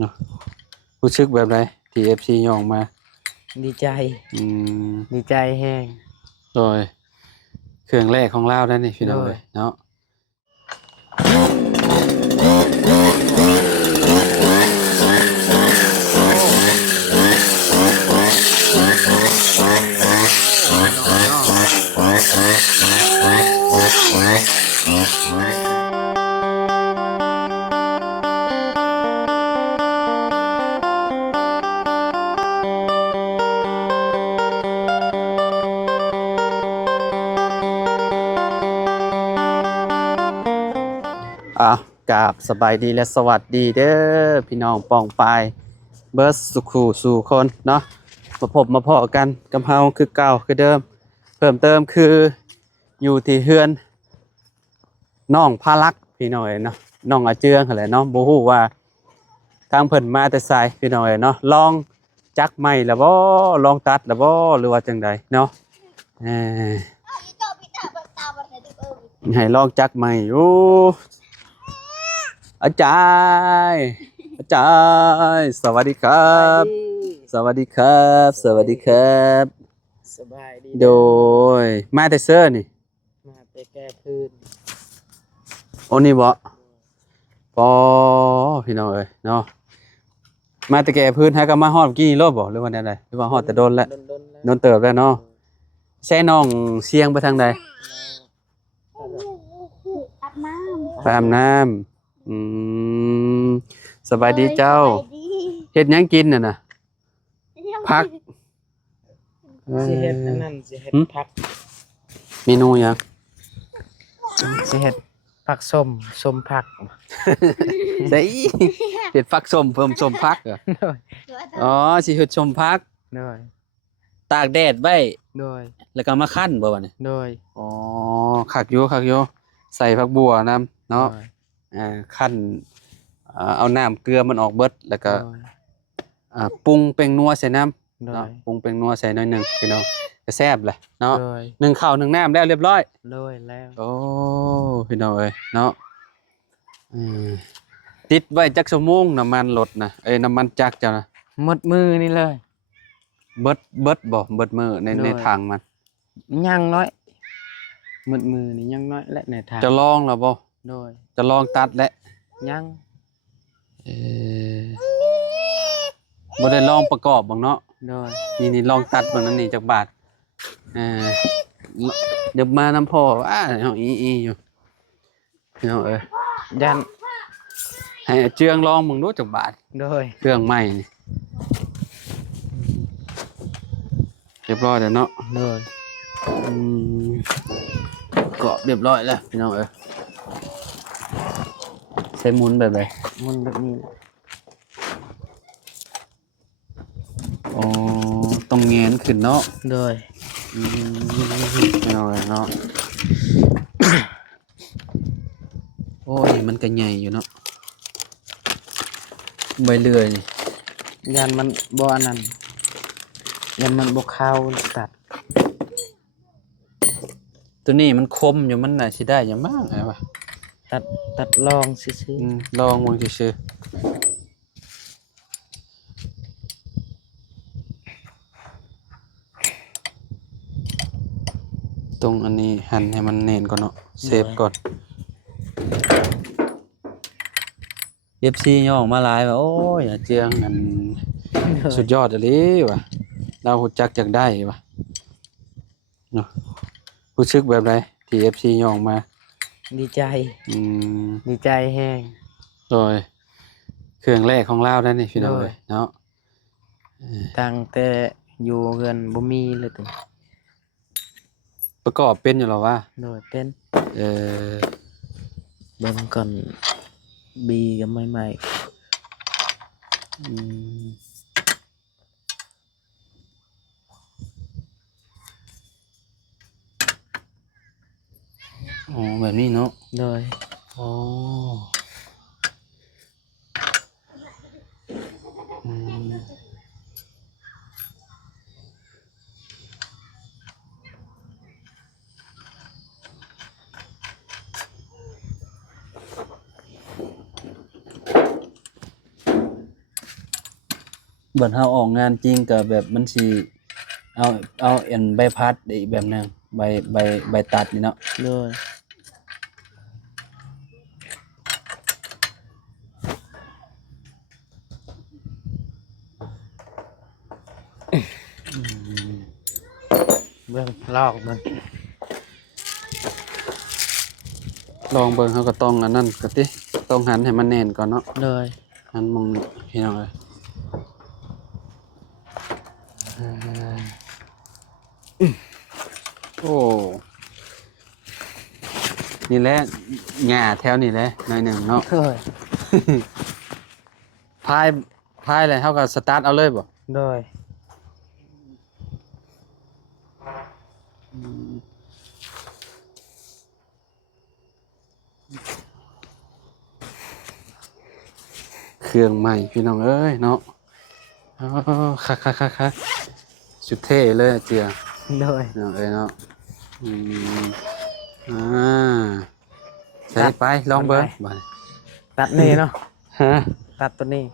เนาะรู้สึกแบบไรที่เอฟซีย่องมาดีใจอืมดีใจแห้งโดยเครื่องแรกของเราได้นี่พี่น้องโดยเลยเนาะกราบสบายดีและสวัสดีเด้อพี่น้องปองปายเบิร์สสุขสู่คนเนาะมาพบมาพอกันกับเฮาคือเก่าคือเดิมเพิ่มเติมคืออยู่ที่เฮือนน้องพารักพี่น้องเนาะน้องอาเจืองอะไรเนาะบ่ฮู้ว่าทางเพิ่นมาแต่ไสพี่น้องเนาะลองจักไม้แล้วบ่ลองตัดแล้วบ่หรือว่าจังใดเนาะเออให้ลองจักไม้อยู่อาจารย์อาจารย์สวัสดีครับสวัสดีครับสวัสดีครับสบายดี โดยมาแต่เสื้อนี่มาไปแก้พื้นโอ้นี่บ่ปอพี่น้องเอ้ยเนาะมาแต่แก่พื้นฮะก็มาฮอดเมื่อกี้รอบบ่หรือว่าแนวใดหรือว่าฮอดแต่โดนแล้วโดนเติบแล้วเนาะใช่น้องเสียงไปทางใดอาบน้ไปอาบน้ำสบายดีเจ้าเฮ็ดหยังกินน่ะนะพักสิเฮ็ดอันนั้นสิเฮ็ดผักเมนูหยัง สิเฮ็ดผักส้มผัก ได้เฮ็ดฟักส้มเพิ่มส้มพักเหรอ โดย อ๋อสิเฮ็ดส้มพัก โดย ตากแดดไว้ โดย แล้วก็มาคั่นบ่บัดนี้ โดยอ๋อคักอยู่ใส่ผักบัวนำเนาะคั่นเอาน้ำเกลือมันออกเบิดแล้วก็ปรุงเป็นนัวใส่น้ำเนาะปรุงเป็นนัวใส่หน่อยหนึงพี่น้องก็แซ่บแหละเนาะนึ่งข้าวนึ่งน้ำแล้วเรียบร้อยโดยแล้ว โอ้พี่น้องเอ้ยเนาะอืมติดไว้จักชั่วโมงน้ำมันรถนะน้ำมันจักรเจ้านะ หมดมือนี่เลยเบิดบ่เบิดมื้อในทางมันยังน้อยหมดมือนี่ยังน้อยและในทางจะลองแล้วบ่โดยจะลองตัดแล้วยังเออบ่ได้ลองประกอบบ้างเนาะโดยนี่ลองตัดบ้างนั่นนี่จักบาทเออเดี๋ยวมาน้ำพ่อเฮาอีอยู่พี่น้องเอ้ยยันให้เจืองลองมึงดูจักบาทโดยเครื่องใหม่นี่เรียบร้อยแล้วเนาะโดยกรอบเรียบร้อยแล้วพี่น้องเอ้ยใช้หมุนแบบไหนหมุนแบบนี้อ๋อต้องแงนขึ้นเนาะโดยพี่น้องเอ้ยเนาะ โอ้ยมันก็ใหญ่อยู่เนาะใบเลื่อยนี่ยันมันบ่อันนั้นยันมันบ่เข้าตัดตัวนี้มันคมอยู่มันน่าสิได้อย่างมากไงวะตัดลองซื่อลองมึงซื่อตรงอันนี้หั่นให้มันเน้นก่อนเนาะเซฟก่อนFC ย่องมาหลายว่าโอ้ยเจียงอันสุดยอดเลยว่ะเราฮู้จักจักได้ว่ะเนาะรู้สึกแบบไรที่ FC ย่องมาดีใจดีใจแห้งโดยเครื่องแรกของเราได้นี่พี่น้องเลยเนาะตั้งแต่อยู่เฮือนบ่มีเลยตัวประกอบเป็นอยู่หรอวะโดยเป็นเออเบิ่งก่อนบีกับใหม่อ๋อแบบนี้เนาะโดยอ๋อ เบิดเฮาออกงานจริงก็แบบมันสิเอาอันใบพัดอีกแบบหนึงใบใบใบตัดนี่เนาะ โดยเบิ่งลอกมัน ลองเบิ่งเขาก็ต้องอันนั้นก็ติต้องหันให้มันแน่นก่อนเนาะ โดย หันมองนี่พี่น้องเอ้ยโอ้นี่แหละหญ้าแถวนี่แหละหน่อยหนึงเนาะ โดย พายเลยเฮาก็สตาร์ทเอาเลยบ่ โดย เครื่องใหม่พี่น้องเอ้ยเนาะอ๋อคักสุดเท่เลยอะเจีย โดย พี่น้องเอ้ยเนาะอืมอ่าใส่ไปลองเบิ่งบ่ ตัดนี่เนาะ ฮะ ตัดตัวนี้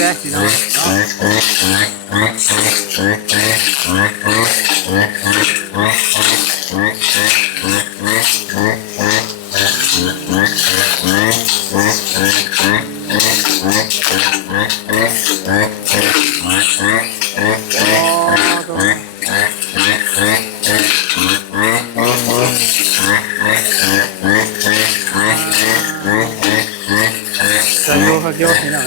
ได้พี่น้องสนุกโยพี่น้อง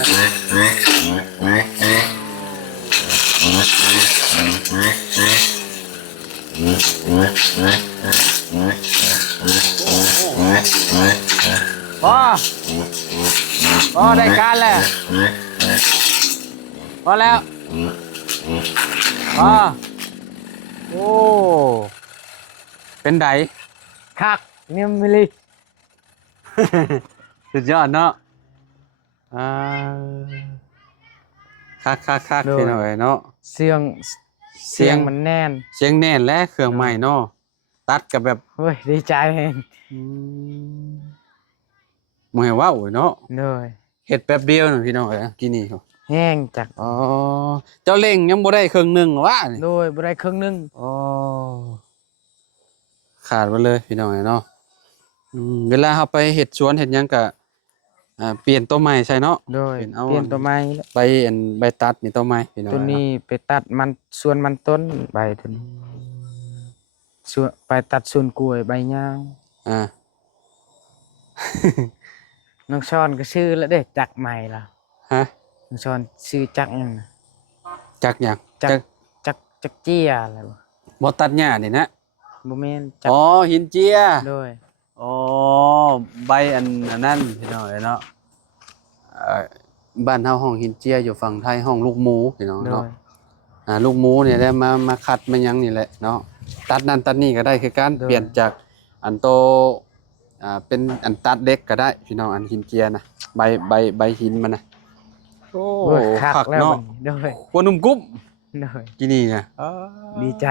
พอได้การแล้วพอแล้วพอโอ้เป็นได คักเนี่ยมิลลิ สุดยอดเนาะอ่าคักพี่น้องเอ้ยเนาะ เสียง เสียง มันแน่น เสียงแน่นและเครื่องใหม่เนาะตัดกับแบบ เฮ้ยดีใจเอง บ่ให้ว้าวเนาะ โดย เฮ็ดแป๊บเดียวน่ะพี่น้องเอ้ยกินนี่ครับ แห้งจาก อ๋อเจ้าเล่งยังบ่ได้ครึ่งหนึงวะนี่ โดยบ่ได้ครึ่งหนึง อ๋อขาดไปเลยพี่น้องเอ้ยเนาะเวลาเฮาไปเฮ็ดสวนเฮ็ดหยังก็เปลี่ยนต้นไม้ใช่เนาะ โดย เป็นเอา เปลี่ยนตัวไม้แล้ว ใบอันใบตัดนี่ต้นไม้พี่น้อง ตัวนี้ไปตัดมันส่วนมันต้นใบตัวนี้ส่วนไปตัดส่วนกล้วยใบยาว อ่า น้องชอนก็ชื่อแล้วเด้จักใหม่ล่ะ ฮะ น้องชอนชื่อจักหยังน่ะ จักหยัง จักจักเจี้ยอะไรบ่ บ่ตัดหญ้านี่นะ บ่แม่นจัก อ๋อหินเจีย โดย อ๋อใบอันนั้นพี่น้องเอ้ยเนาะบ้านเฮาห้องหินเจียอยู่ฝั่งไทยห้องลูกหมูพี่น้อง โด เนาะ ย ลูกหมูเนี่ยได้มาคัดมาหยังนี่แหละเนาะตัดนั่นตัดนี่ก็ได้คือการ โดย เปลี่ยนจากอันโตเป็นอันตัดเล็กก็ได้พี่น้องอันหินเจียนะใบหินมันนะโอ้ โอ้ยคัก คัก แล้ว เนาะ บัดนี้โดย หัวนุ่มกุ้ม โดย กินนี่นะ ดีใจ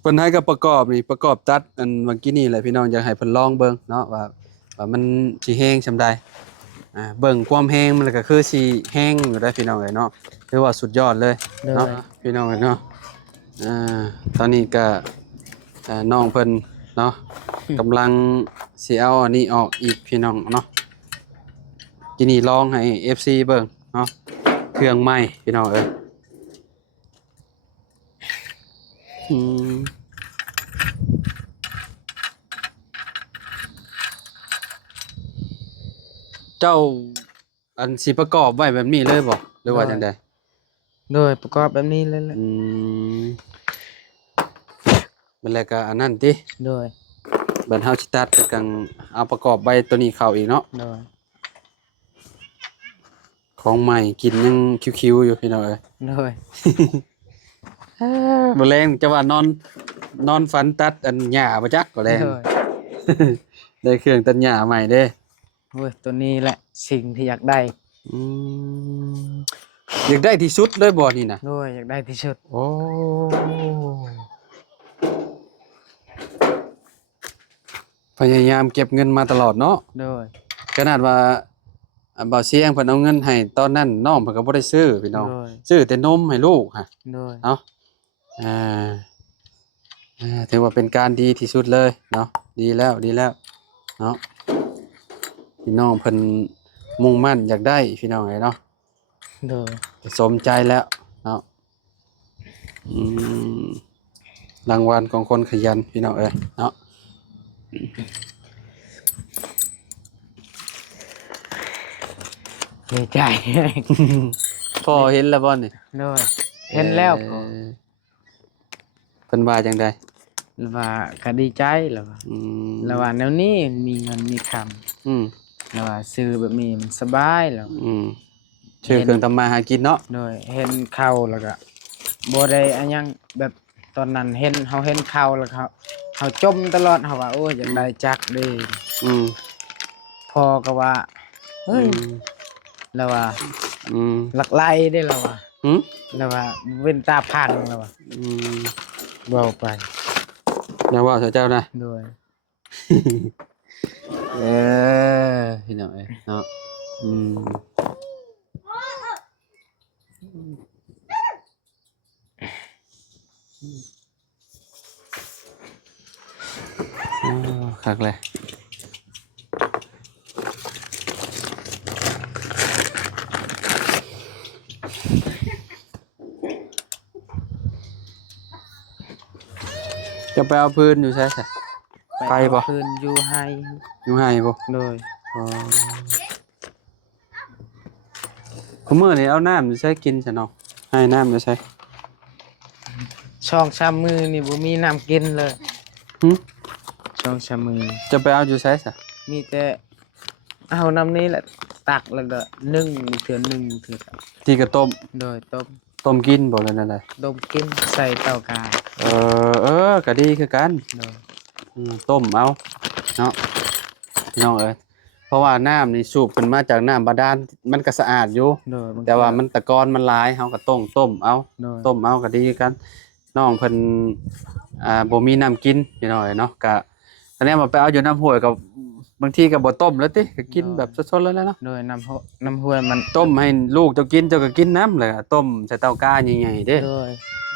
เพิ่นให้ก็ประกอบนี่ประกอบตัดอันเมื่อกี้นี่แหละพี่น้องอยากให้เพิ่นลองเบิ่งเนาะว่ามันสิแห้งซำใดเบิ่งความแห้งมันก็คือสิแห้งอยู่ได้พี่น้องเอ้ยเนาะถือว่าสุดยอดเลย โดย เนาะพี่น้องเอ้ยเนาะตอนนี้ก็น้องเพิ่นเนาะกำลังสิเอาอันนี้ออกอีกพี่น้องเนาะกินนี่ลองให้ FC เบิ่งเนาะเครื่องใหม่พี่น้องเอ้ยเจ้าอันสิประกอบไว้แบบนี้เลยบ่หรือว่าจังได โดยประกอบแบบนี้เลยแหละ มันแล้วก็อันนั้นติ โดย บัดเฮาสิตัดกังเอาประกอบใบตัวนี้เข้าอีกเนาะ โดย ของใหม่กินยังคิวๆอยู่พี่น้องเอ้ย โดย บ่แรงจะว่านอนฝันตัดอันหญ้าบ่จักบ่แรง โดย ได้เครื่องตัดหญ้าใหม่เด้ โอ้ยตัวนี้แหละสิ่งที่อยากได้ อืมอยากได้ที่สุดเลยบ่นี่น่ะ โดยอยากได้ที่สุด โอ้พยายามเก็บเงินมาตลอดเนาะ โดย ขนาดว่าบ่าวเสียงเพิ่นเอาเงินให้ตอนนั้นน้องเพิ่นก็บ่ได้ซื้อพี่น้อง โดย ซื้อแต่นมให้ลูกฮะ โดย เนาะอ่าถือว่าเป็นการดีที่สุดเลยเนาะดีแล้วเนาะพี่น้องเพิ่นมุ่งมั่นอยากได้พี่น้องไงเนาะ โดย สมใจแล้วเนาะรางวัลของคนขยันพี่น้องเอ้ยเนาะ ดีใจ พอเห็นแล้วบ่นี่ โดยเห็นแล้ว เเพิ่นว่าจังได๋ แล้วว่าก็ดีใจแล้วว่า อืม แล้วว่าแนวนี้มีเงินมีคำ อืม แล้วว่าซื้อแบบนี้มันสบายแล้ว ชื่อเครื่องทำมาหากินเนาะ โดยเห็นเข้าแล้วก็บ่ได้อันยังแบบตอนนั้นเห็นเฮาเห็นเข้าแล้วเขาจมตลอดเฮาว่าโอ้ยอยากได้จักเด้ อืม พอก็ว่าเฮ้ยแล้วว่า อืม หลักไล่ได้แล้วว่า หืม แล้วว่าเว้นตาพังแล้วว่า อืม เว้าไป อย่าว่าเถอะเจ้านะ โดย เอพี่น้องเอ้ยเนาะอืมคักเลยจะไปเอาพื้นอยู่ใช่ไหม ไปบ่ คืนอยู่ให้ อยู่ให้บ่ โดย อ๋อคุมื้อนี้เอาน้ำอยู่ใช้กินซะเนาะให้น้ำอยู่ใช้ ช่องชามมือนี่บ่มีน้ำกินเลย หึ ช่องชามมือ จะไปเอาอยู่ใช้ซะ มีแต่เอาน้ำนี้แหละตักแล้วก็นึ่งเถื่อนึ่งเถื่อ ที่กระต้ม โดยต้ม ต้มกินบ่เลยนั่นแหละ ดมกินใส่เตากา ก็ดีคือกัน โดย ต้มเอาเนาะพี่น้องเอ้ยเพราะว่าน้ำนี่สูบขึ้นมาจากน้ำบาดาลมันก็สะอาดอยู่ โดยบง แต่ว่ามันตะกอนมันหลายเฮาก็ต้มเอา โดย ต้มเอาก็ดีคือกันน้องเพิ่นบ่มีน้ำกินพี่น้องเอ้ยเนาะก็ตอนนี้มาไปเอาอยู่น้ำห้วยก็บางทีก็บ่ต้มแล้วติก็กินแบบสดๆแล้วเนาะ โดยน้ำห้วยมัน ต้มให้ลูกเจ้ากินเจ้าก็กินน้ำเลยอะต้มใส่เตากาใหญ่ๆเด้ โดย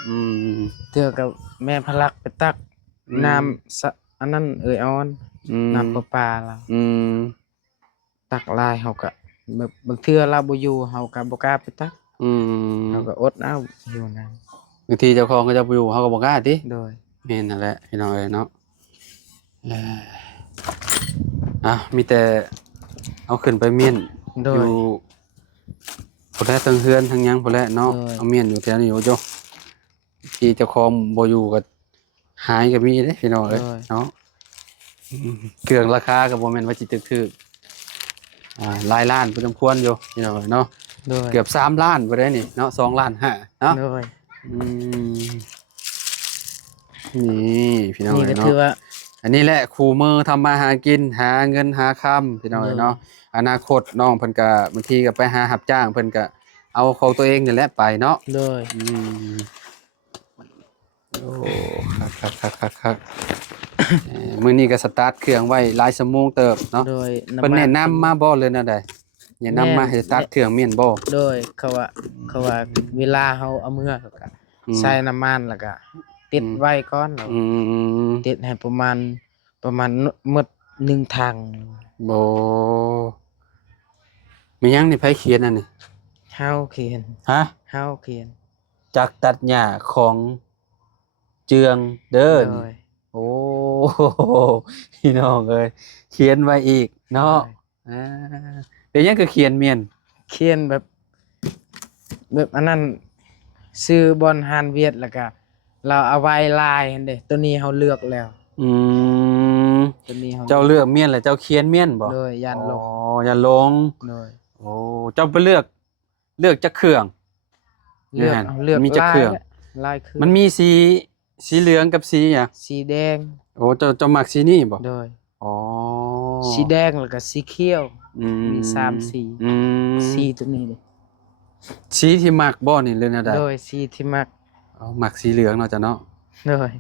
อืม เถื่อกับแม่พลักไปตัก อืม น้ำอันนั้นออน อืม น้ำประปาแล้ว อืม ตักลายเฮาก็แบบบางเทื่อเราบ่อยู่เฮาก็บ่กล้าไปตัก อืม เฮาก็อดเอาอยู่นั่น บางทีเจ้าของก็จะไปอยู่เขาก็บอกกล้าติ โดย แม่นนั่นแหละพี่น้องเอ้ยเนาะเอ่อมีแต่เอาขึ้นไปเมียน โด อย ยู่พุ่นแลทั้งเฮือนทั้งหยังพุ่นแลเนาะ โดย เอาเมียนอยู่แถวนี้อยู่โจที่เจ้าของบ่อยู่ก็หายก็มีเด้พี่น้องเอ้ยเนาะเครื่องราคาก็บ่แม่นว่าสิถูกๆหลายล้านพอสมควรอยู่พี่น้องเอ้ยเนาะ โดย เกือบ3ล้านบ่ได้นี่เนาะ2ล้านห้าเนาะ โดย อืมนี่พี่น้อง นี่ เอ้ ก็ ย ถือ เนาะ ว่า อันนี้แหละคู่มือทำมาหากินหาเงินหาคำพี่น้องเอ้ยเนาะอนาคตน้องเพิ่นก็บางทีก็ไปหารับจ้างเพิ่นก็เอาของตัวเองนี่แหละไปเนาะ โดย อืมโอ้ครับมื้อนี้ก็สตาร์ทเครื่องไว้หลายชั่วโมงเติบเนาะ โดย เพิ่นแนะนำมาบ่เลยแนวใดแนะนำมาให้สตาร์ทเครื่องแม่นบ่ โดยเขาว่าเวลาเฮาเอามือเขาก็ อืม ใส่น้ำมันแล้วก็ติดไว้ก่อนแล้ว อืม ติดให้ประมาณหมด1ถัง บ่มีหยังนี่ไผเขียนอันนี้ เฮาเขียน ฮะ เฮาเขียน จักตัดหญ้าของเจืองเด้อ โด นี่ ย โอ้ พี่น้องเอ้ยเขียนไว้อีกเนาะอ่าเป็นหยังคือเขียนเมียน เขียนแบบอันนั้นซื้อบอลฮานเวียดแล้วก็เราเอาไว้ลายหั่นเด้ตัวนี้เฮาเลือกแล้ว อืม เจ้าเลือกเมียนแล้วเจ้าเขียนเมียนบ่ โดยยันลง อ๋อยันลง โดย โอ้เจ้าไปเลือกจักเครื่อง เลือก เนี่ย เอาเลือก มีจักเครื่อง ลายคือ มันมีสีเหลืองกับสีหยัง สีแดง โอ้เจ้ามักสีนี้บ่ โดย อ๋อ สีแดงแล้วก็สีเขียว อืม มี3สี อืม สีตัวนี้เลย สีที่มักบ่นี่เรื่องอะไร โดยสีที่มัก อ๋อมักสีเหลืองเนาะจ้ะเนาะ โดย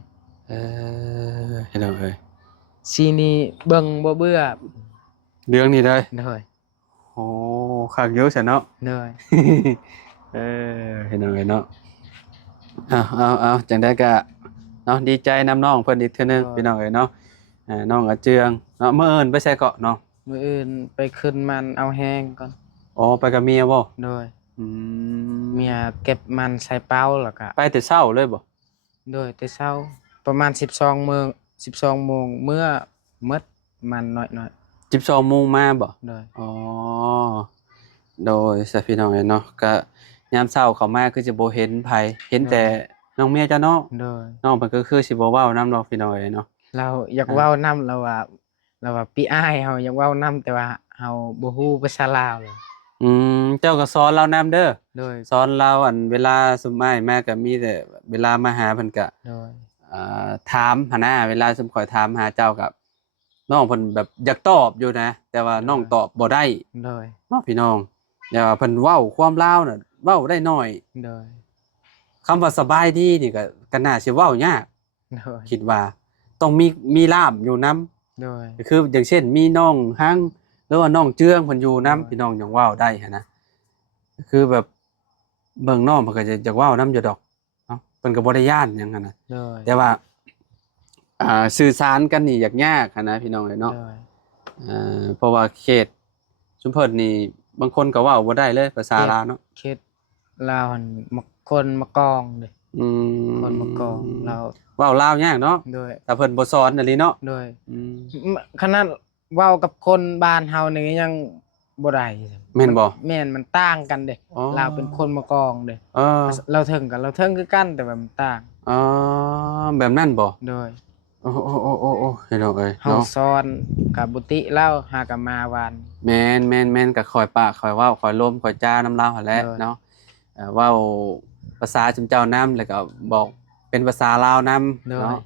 เห็นแล้วเอ้ย สีนี้เบิ่งบ่เบื่อ เหลืองนี่เลย โดย โอ้คักเยอะซะเนาะ โดย เห็นแล้วเนาะเอาจังได้ก็เนาะดีใจนำน้องเพิ่นอีกเทื่อนึงพี่น้องเอ้ยเนาะน้องอาเจืองเนาะมื้ออื่นไปใส่เกาะเนาะ มื้ออื่นไปขึ้นมันเอาแห้งก่อน อ๋อไปกับเมียบ่ โดย อืม เมียเก็บมันใส่เป้าแล้วก็ ไปแต่เช้าเลยบ่ โดยแต่เช้าประมาณ12โมงเมื่อหมดมันน้อย 12 โมงมาบ่ ๆโดย อ๋อโดยซะพี่น้องเอ้ยเนาะก็ยามเช้าเข้ามาคือสิบ่เห็นไผเห็นแต่น้องเมียเจ้าเนาะ โดย น้องเพิ่นก็คือสิบ่เว้านำดอกพี่น้องเอ้ยเนาะ เราอยากเว้านํเราว่าพี่อ้ายเฮาอยากเว้านํแต่ว่าเฮาบ่ฮู้ภาษาลาวเลย เจ้าก็สอนเรานำเด้อ โดย สอนเราอันเวลาสมัยแม่ก็มีแต่เวลามาหาเพิ่นก็ โดย ถามหันนะเวลาสมข่อยถามหาเจ้ากับน้องเพิ่นแบบอยากตอบอยู่นะ แต่ว่าน้องตอบบ่ได้ โดย เนาะพี่น้องแต่ว่าเพิ่นเว้าความลาวน่ะเว้าได้น้อย โดย คำว่าสบายดีนี่ก็น่าสิเว้ายาก โดย คิดว่าต้องมีล่ามอยู่นํ โดย คืออย่างเช่นมีน้องฮังหรือว่าน้องเจืองเพิ่นอยู่นํ โดย พี่น้องยังเว้าได้หันนะคือแบบเบิ่งน้องเพิ่นก็จะอยากเว้านํอยู่ดอกเนาะเพิ่นก็บ่ได้ย้านหยังหั่นน่ะ โดย แต่ว่าสื่อสารกันนี่ยากหั้นนะพี่น้องเอ้ยเนาะ โดย เพราะว่าเขตชุมพรนี่บางคนก็เว้าบ่ได้เลยภาษาลาวเนาะ เขตลาวหั่นมาคนมากองเด้ อืม คนมากองเรา เว้าลาวยากเนาะ โดย แต่เพิ่นบ่สอนนั่นลิเนาะ โดย อืม ขนาดเว้ากับคนบ้านเฮานี่ยังบ่ได้ แม่นบ่ แม่นมันต่างกันเด้ อ๋อ ลาวเป็นคนมากองเด้ เออ เราเทิงกับเราเทิงคือกันแต่ว่ามันต่าง อ๋อแบบนั้นบ่ โดย โอ้พี่น้องเอ้ย เฮา เนาะ สอนกับบุติเล่าหากับมาวัน แม่นก็คอยปากคอยเว้าคอยล้มคอยจ้าน้ำลาวหั่นแหละ โดย เนาะเว้าภาษาจุมเจ้านํแล้วก็บอกเป็นภาษาลาวนํ โดย เนาะ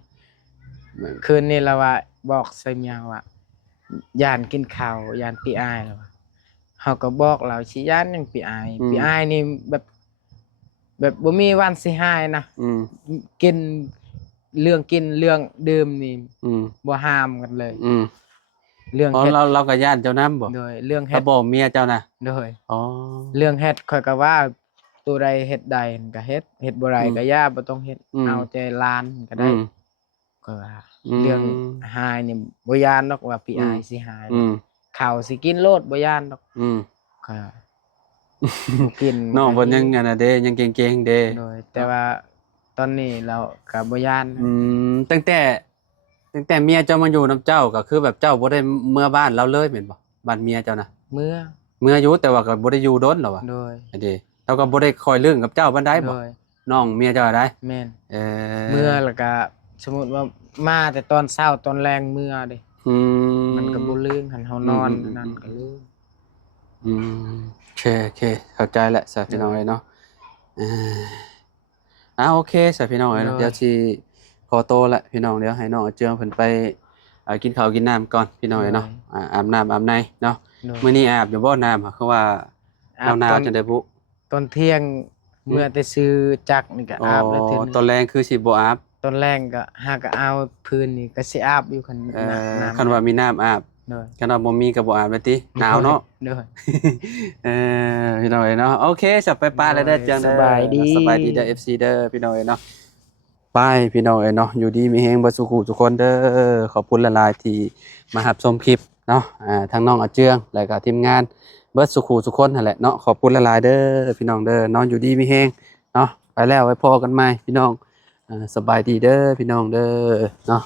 คืนนี้เราว่าบอกใส่เมียว่าย่านกินข้าวย่านปีอายแล้วว่าเฮาก็บอกเราสิย่านหยังปีอายปีอายนี่แบบบ่มีวันสิหายนะ อืม กินเรื่องกินเรื่องดื่มนี่ อืม บ่ห้ามกันเลย อืม เรื่อง อ๋อ เฮ็ด เราก็ย่านเจ้าน้ำบ่ โดยเรื่อง ถ้า เฮ็ด บอกเมียเจ้านะ โดย อ๋อ เรื่องเฮ็ดข่อยก็ว่าตัวใดเฮ็ดใดก็เฮ็ดเฮ็ดบ่ได้ก็อย่าบ่ต้องเฮ็ดเอาแต่ลานก็ได้ ก็ว่า เรื่องหายนี่บ่ย่านดอกว่าพี่อายสิหาย ข้าวสิกินโลดบ่ย่านดอก ก็บ่กิน น้องเพิ่นยังอันน่ะเด้ยังเก่งๆเด้ โดยแต่ว่าตอนนี้เราก็บ่ย่าน ตั้งแต่เมียเจ้ามาอยู่นํเจ้าก็คือแบบเจ้าบ่ได้เมื่อบ้านเราเลยแม่นบ่บ้านเมียเจ้านะ เมื่อ เมื่ออยู่แต่ว่าก็บ่ได้อยู่ดนหรอวะ โดย อันนี้เราก็บ่ได้คอยเรื่องกับเจ้าปานใด โด บ่ ย น้องเมียเจ้าได้ แม่น เออ เมื่อแล้วก็สมมุติว่ามาแต่ตอนเช้าตอนแลงเมื่อเด้ มันก็บ่ลืมคันเฮานอนนั่นก็ลืม โอเคเข้าใจแล้วสาพี่น้องเอ้ยเนาะโอเคสาพี่น้องเอ้ยเนาะเดี๋ยวสิขอโตวละพี่น้องเดี๋ยวให้น้องเจืองเพิ่นไปกินข้าวกินน้ำก่อนพี่น้องเอ้ยเนาะอาบน้ำอาบในเนาะ โดย มื้อนี้อาบอยู่บ่น้ำคือว่าหนาวจังได๋บุ ตอนเที่ยงเมื่อแต่ซื้อจักนี่ก็อาบแล้วเทื่อนึง ตอนแรงคือสิบ่อาบ ตอนแรกก็หาก็เอาพื้นนี่ก็สิอาบอยู่คันน้ำ คันว่ามีน้ำอาบ โดย คันว่าบ่มีก็บ่อาบเลยติหนาวเนาะ โดย พี่น้องเอ้ยเนาะโอเคสับไปป้าแล้วเด้อจัง สบายดี สบายดีเด้อ FC เด้อพี่น้องเอ้ยเนาะไปพี่น้องเอ้ยเนาะอยู่ดีมีแฮงบ่สุขุทุกคนเด้อขอบคุณหลายๆที่มารับชมคลิปเนาะทั้งน้องอาเจืองแล้วก็ทีมงานเบิดสุขุทุกคนนั่นแหละเนาะขอบคุณหลายๆเด้อพี่น้องเด้อเนาะอยู่ดีมีแฮงเนาะไปแล้วไว้พอกันใหม่พี่น้องสบายดีเด้อพี่น้องเด้อเนาะ